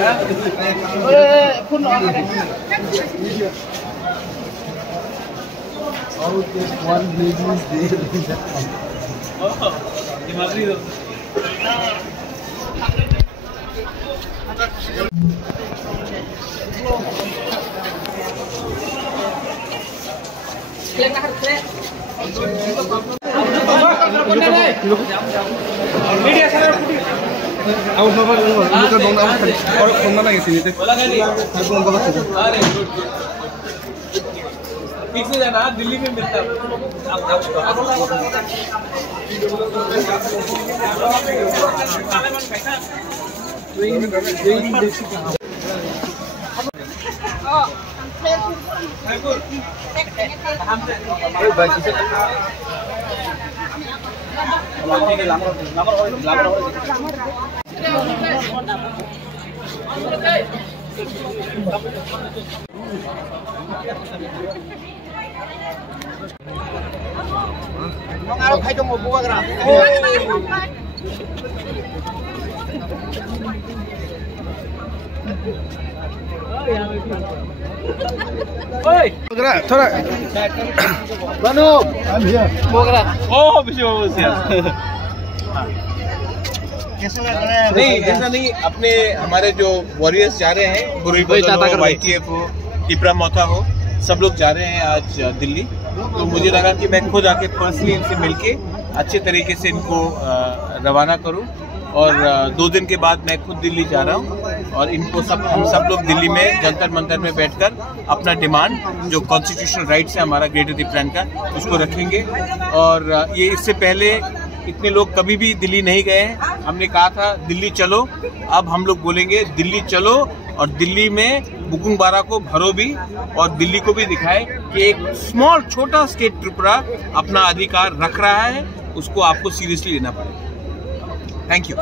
One baby is there in that one. ठीक से जाना, दिल्ली में मिलता है। Hay trong một bua cái nào? Oi, थोड़ा Banu, I'm here. oh नहीं ऐसा नहीं, अपने हमारे जो वॉरियर्स जा रहे हैं, YTF हो, टिपरा मोथा हो, सब लोग जा रहे हैं आज दिल्ली। तो मुझे लगा कि मैं खुद आके पर्सनली इनसे मिलके अच्छे तरीके से इनको रवाना करूं। और 2 दिन के बाद मैं खुद दिल्ली जा रहा हूं और इनको हम सब लोग दिल्ली में जंतर मंतर में बैठकर अपना डिमांड, जो कॉन्स्टिट्यूशनल राइट्स है हमारा ग्रेटर दी प्लान का, उसको रखेंगे। और ये इससे पहले इतने लोग कभी भी दिल्ली नहीं गए हैं। हमने कहा था दिल्ली चलो, अब हम लोग बोलेंगे दिल्ली चलो और दिल्ली में बुकुंग बारा को भरो भी और दिल्ली को भी दिखाए कि एक स्मॉल छोटा स्टेट त्रिपुरा अपना अधिकार रख रहा है, उसको आपको सीरियसली लेना पड़ेगा। Thank you.